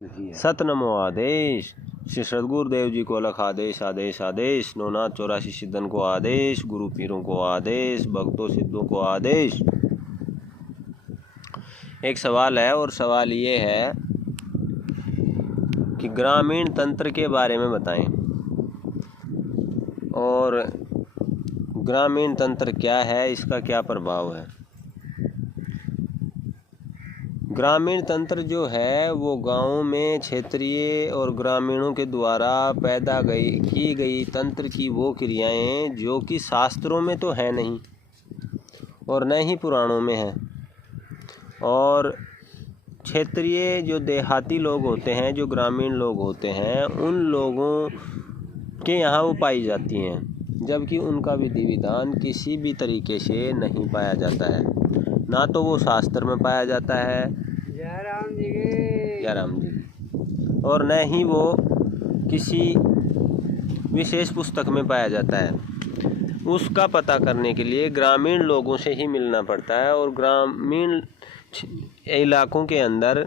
सत नमो आदेश। श्री सदगुरुदेव जी को अलख आदेश आदेश आदेश। नौनाथ 84 सिद्धन को आदेश, गुरु पीरों को आदेश, भक्तों सिद्धों को आदेश। एक सवाल है और सवाल ये है कि ग्रामीण तंत्र के बारे में बताएं और ग्रामीण तंत्र क्या है, इसका क्या प्रभाव है। ग्रामीण तंत्र जो है वो गाँव में क्षेत्रीय और ग्रामीणों के द्वारा पैदा की गई तंत्र की वो क्रियाएं जो कि शास्त्रों में तो है नहीं और न ही पुराणों में है, और क्षेत्रीय जो देहाती लोग होते हैं, जो ग्रामीण लोग होते हैं, उन लोगों के यहाँ वो पाई जाती हैं, जबकि उनका विधि विधान किसी भी तरीके से नहीं पाया जाता है। ना तो वो शास्त्र में पाया जाता है, जय राम जी, और न ही वो किसी विशेष पुस्तक में पाया जाता है। उसका पता करने के लिए ग्रामीण लोगों से ही मिलना पड़ता है, और ग्रामीण इलाकों के अंदर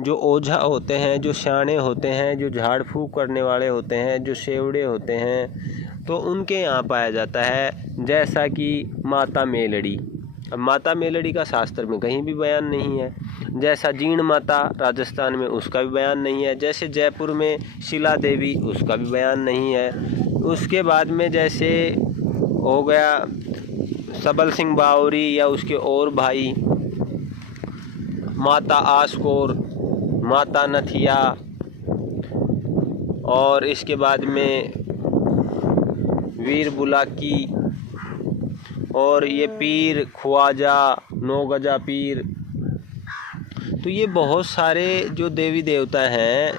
जो ओझा होते हैं, जो शाणे होते हैं, जो झाड़ फूँक करने वाले होते हैं, जो सेवड़े होते हैं, तो उनके यहाँ पाया जाता है। जैसा कि माता मेलड़ी, अब माता मेलड़ी का शास्त्र में कहीं भी बयान नहीं है। जैसा जीण माता राजस्थान में, उसका भी बयान नहीं है। जैसे जयपुर में शिला देवी, उसका भी बयान नहीं है। उसके बाद में जैसे हो गया सबल सिंह बावरी या उसके और भाई, माता आसकोर, माता नथिया, और इसके बाद में वीर बुलाकी, और ये पीर ख्वाजा, नौगजा पीर। तो ये बहुत सारे जो देवी देवता हैं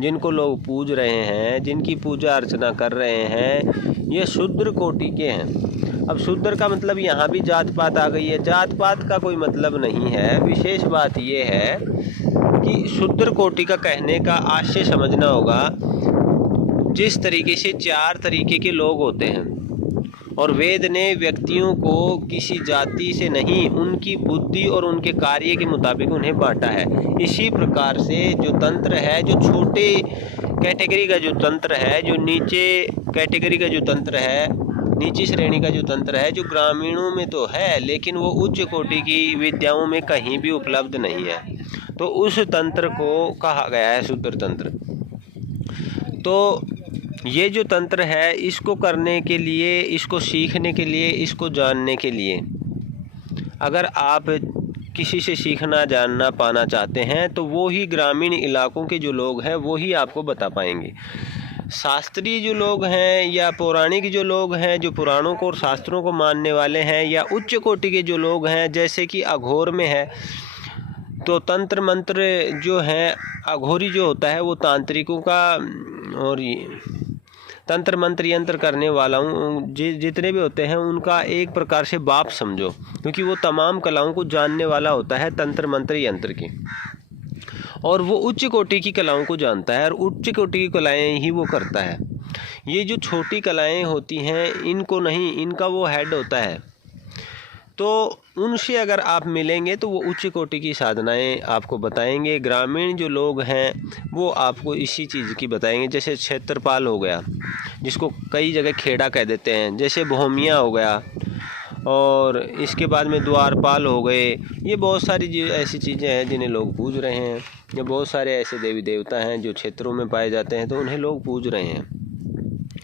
जिनको लोग पूज रहे हैं, जिनकी पूजा अर्चना कर रहे हैं, ये शूद्र कोटि के हैं। अब शूद्र का मतलब यहाँ भी जात पात आ गई है। जात पात का कोई मतलब नहीं है। विशेष बात ये है कि शूद्र कोटि का कहने का आशय समझना होगा, जिस तरीके से 4 तरीके के लोग होते हैं, और वेद ने व्यक्तियों को किसी जाति से नहीं, उनकी बुद्धि और उनके कार्य के मुताबिक उन्हें बांटा है। इसी प्रकार से जो तंत्र है, जो छोटे कैटेगरी का जो तंत्र है, जो नीचे कैटेगरी का जो तंत्र है, नीची श्रेणी का जो तंत्र है, जो ग्रामीणों में तो है लेकिन वो उच्च कोटि की विद्याओं में कहीं भी उपलब्ध नहीं है, तो उस तंत्र को कहा गया है शूद्र तंत्र। तो ये जो तंत्र है, इसको करने के लिए, इसको सीखने के लिए, इसको जानने के लिए, अगर आप किसी से सीखना, जानना, पाना चाहते हैं, तो वो ही ग्रामीण इलाकों के जो लोग हैं वो ही आपको बता पाएंगे। शास्त्रीय जो लोग हैं या पौराणिक जो लोग हैं, जो पुराणों को और शास्त्रों को मानने वाले हैं, या उच्च कोटि के जो लोग हैं, जैसे कि अघोर में है, तो तंत्र मंत्र जो हैं, अघोरी जो होता है वो तांत्रिकों का, और तंत्र मंत्र यंत्र करने वाला जितने भी होते हैं उनका एक प्रकार से बाप समझो, क्योंकि वो तमाम कलाओं को जानने वाला होता है, तंत्र मंत्र यंत्र की, और वो उच्च कोटि की कलाओं को जानता है, और उच्च कोटि की कलाएं ही वो करता है। ये जो छोटी कलाएं होती हैं, इनको नहीं, इनका वो हेड होता है। तो उनसे अगर आप मिलेंगे तो वो उच्च कोटि की साधनाएं आपको बताएंगे। ग्रामीण जो लोग हैं वो आपको इसी चीज़ की बताएंगे। जैसे क्षेत्रपाल हो गया, जिसको कई जगह खेड़ा कह देते हैं, जैसे भोमिया हो गया, और इसके बाद में द्वारपाल हो गए। ये बहुत सारी ऐसी चीज़ें हैं जिन्हें लोग पूज रहे हैं। ये बहुत सारे ऐसे देवी देवता हैं जो क्षेत्रों में पाए जाते हैं, तो उन्हें लोग पूज रहे हैं,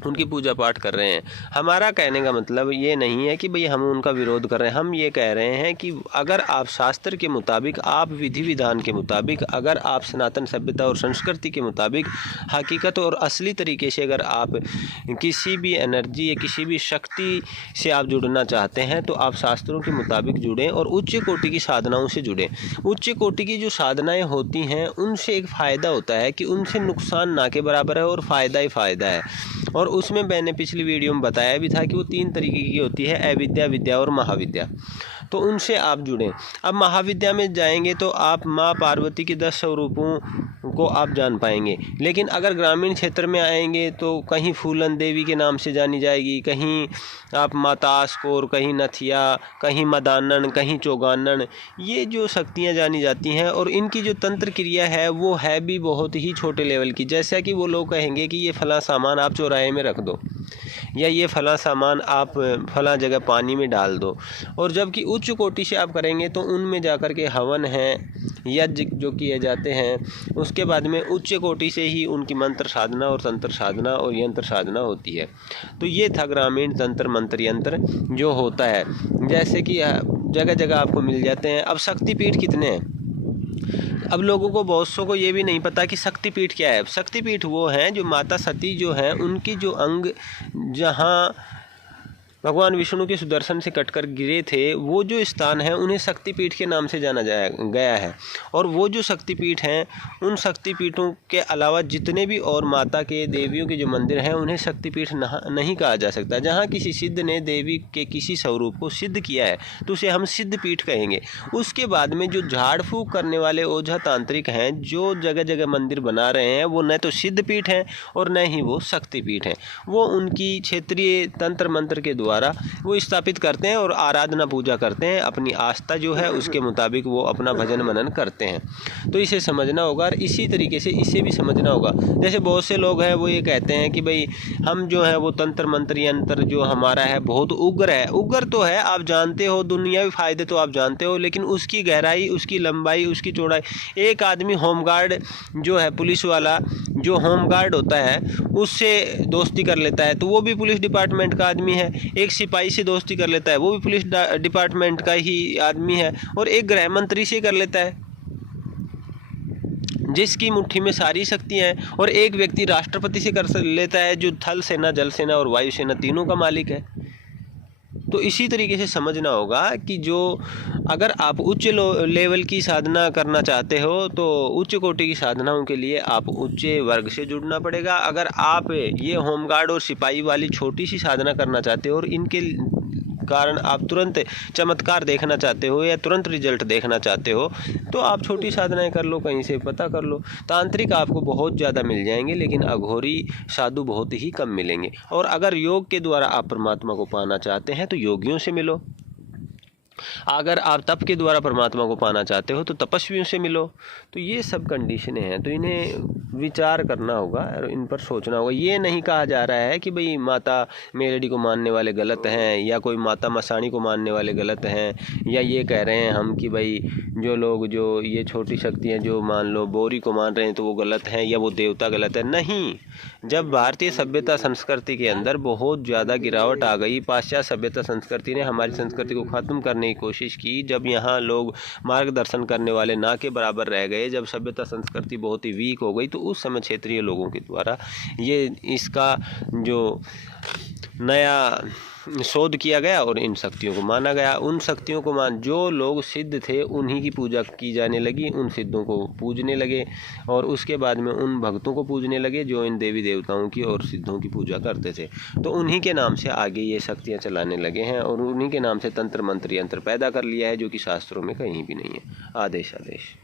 उनकी पूजा पाठ कर रहे हैं। हमारा कहने का मतलब ये नहीं है कि भाई हम उनका विरोध कर रहे हैं। हम ये कह रहे हैं कि अगर आप शास्त्र के मुताबिक, आप विधि विधान के मुताबिक, अगर आप सनातन सभ्यता और संस्कृति के मुताबिक हकीकत और असली तरीके से अगर आप किसी भी एनर्जी या किसी भी शक्ति से आप जुड़ना चाहते हैं, तो आप शास्त्रों के मुताबिक जुड़ें और उच्च कोटि की साधनाओं से जुड़ें। उच्च कोटि की जो साधनाएँ होती हैं, उनसे एक फ़ायदा होता है कि उनसे नुकसान ना के बराबर है और फ़ायदा ही फ़ायदा है। और उसमें मैंने पिछली वीडियो में बताया भी था कि वो 3 तरीके की होती है, अविद्या, विद्या और महाविद्या। तो उनसे आप जुड़ें। अब महाविद्या में जाएंगे तो आप माँ पार्वती के 10 स्वरूपों को आप जान पाएंगे। लेकिन अगर ग्रामीण क्षेत्र में आएंगे तो कहीं फूलन देवी के नाम से जानी जाएगी, कहीं आप मातास कौर, कहीं नथिया, कहीं मदानन, कहीं चौगानन, ये जो शक्तियाँ जानी जाती हैं। और इनकी जो तंत्र क्रिया है वो है भी बहुत ही छोटे लेवल की। जैसा कि वो लोग कहेंगे कि ये फला सामान आप चौराहे में रख दो, या ये फला सामान आप फला जगह पानी में डाल दो। और जबकि उच्च कोटि से आप करेंगे तो उनमें जाकर के हवन हैं, यज्ञ जो किए जाते हैं, उसके बाद में उच्च कोटि से ही उनकी मंत्र साधना और तंत्र साधना और यंत्र साधना होती है। तो ये था ग्रामीण तंत्र मंत्र यंत्र जो होता है, जैसे कि जगह जगह आपको मिल जाते हैं। अब शक्तिपीठ कितने हैं? अब लोगों को, बहुत सौ को ये भी नहीं पता कि शक्तिपीठ क्या है। शक्तिपीठ वो हैं जो माता सती जो हैं उनकी जो अंग जहाँ भगवान विष्णु के सुदर्शन से कटकर गिरे थे, वो जो स्थान है उन्हें शक्तिपीठ के नाम से जाना गया है। और वो जो शक्तिपीठ हैं, उन शक्तिपीठों के अलावा जितने भी और माता के देवियों के जो मंदिर हैं उन्हें शक्तिपीठ नहीं कहा जा सकता। जहाँ किसी सिद्ध ने देवी के किसी स्वरूप को सिद्ध किया है तो उसे हम सिद्धपीठ कहेंगे। उसके बाद में जो झाड़ फूँक करने वाले ओझा तांत्रिक हैं जो जगह जगह मंदिर बना रहे हैं, वो न तो सिद्धपीठ हैं और न ही वो शक्तिपीठ हैं। वो उनकी क्षेत्रीय तंत्र मंत्र के द्वारा वो स्थापित करते हैं और आराधना पूजा करते हैं। अपनी आस्था जो है उसके मुताबिक वो अपना भजन मनन करते हैं। तो इसे समझना होगा। और इसी तरीके से इसे भी समझना होगा। जैसे बहुत से लोग हैं वो ये कहते हैं कि भाई हम जो है वो तंत्र मंत्र यंत्र जो हमारा है बहुत उग्र है। उग्र तो है, आप जानते हो, दुनियावी फ़ायदे तो आप जानते हो, लेकिन उसकी गहराई, उसकी लंबाई, उसकी चौड़ाई। एक आदमी होमगार्ड जो है, पुलिस वाला जो होमगार्ड होता है, उससे दोस्ती कर लेता है तो वो भी पुलिस डिपार्टमेंट का आदमी है। एक सिपाही से दोस्ती कर लेता है, वो भी पुलिस डिपार्टमेंट का ही आदमी है। और एक गृह मंत्री से कर लेता है जिसकी मुट्ठी में सारी शक्तियाँ हैं। और एक व्यक्ति राष्ट्रपति से कर लेता है जो थल सेना, जल सेना और वायु सेना तीनों का मालिक है। तो इसी तरीके से समझना होगा कि जो अगर आप उच्च लेवल की साधना करना चाहते हो तो उच्च कोटि की साधनाओं के लिए आप उच्च वर्ग से जुड़ना पड़ेगा। अगर आप ये होमगार्ड और सिपाही वाली छोटी सी साधना करना चाहते हो और इनके कारण आप तुरंत चमत्कार देखना चाहते हो या तुरंत रिजल्ट देखना चाहते हो तो आप छोटी साधनाएं कर लो, कहीं से पता कर लो। तांत्रिक आपको बहुत ज़्यादा मिल जाएंगे लेकिन अघोरी साधु बहुत ही कम मिलेंगे। और अगर योग के द्वारा आप परमात्मा को पाना चाहते हैं तो योगियों से मिलो। अगर आप तप के द्वारा परमात्मा को पाना चाहते हो तो तपस्वियों से मिलो। तो ये सब कंडीशनें हैं, तो इन्हें विचार करना होगा और इन पर सोचना होगा। ये नहीं कहा जा रहा है कि भाई माता मेलडी को मानने वाले गलत हैं या कोई माता मसाणी को मानने वाले गलत हैं, या ये कह रहे हैं हम कि भाई जो लोग जो ये छोटी शक्तियाँ जो मान लो बोरी को मान रहे हैं तो वो गलत हैं या वो देवता गलत है। नहीं, जब भारतीय सभ्यता संस्कृति के अंदर बहुत ज़्यादा गिरावट आ गई, पाश्चात्य सभ्यता संस्कृति ने हमारी संस्कृति को ख़त्म करने की कोशिश की, जब यहाँ लोग मार्गदर्शन करने वाले ना के बराबर रह गए, जब सभ्यता संस्कृति बहुत ही वीक हो गई, तो उस समय क्षेत्रीय लोगों के द्वारा ये इसका जो नया शोध किया गया और इन शक्तियों को माना गया। उन शक्तियों को जो लोग सिद्ध थे उन्हीं की पूजा की जाने लगी, उन सिद्धों को पूजने लगे और उसके बाद में उन भक्तों को पूजने लगे जो इन देवी देवताओं की और सिद्धों की पूजा करते थे। तो उन्हीं के नाम से आगे ये शक्तियाँ चलाने लगे हैं और उन्हीं के नाम से तंत्र मंत्र यंत्र पैदा कर लिया है जो कि शास्त्रों में कहीं भी नहीं है। आदेश आदेश।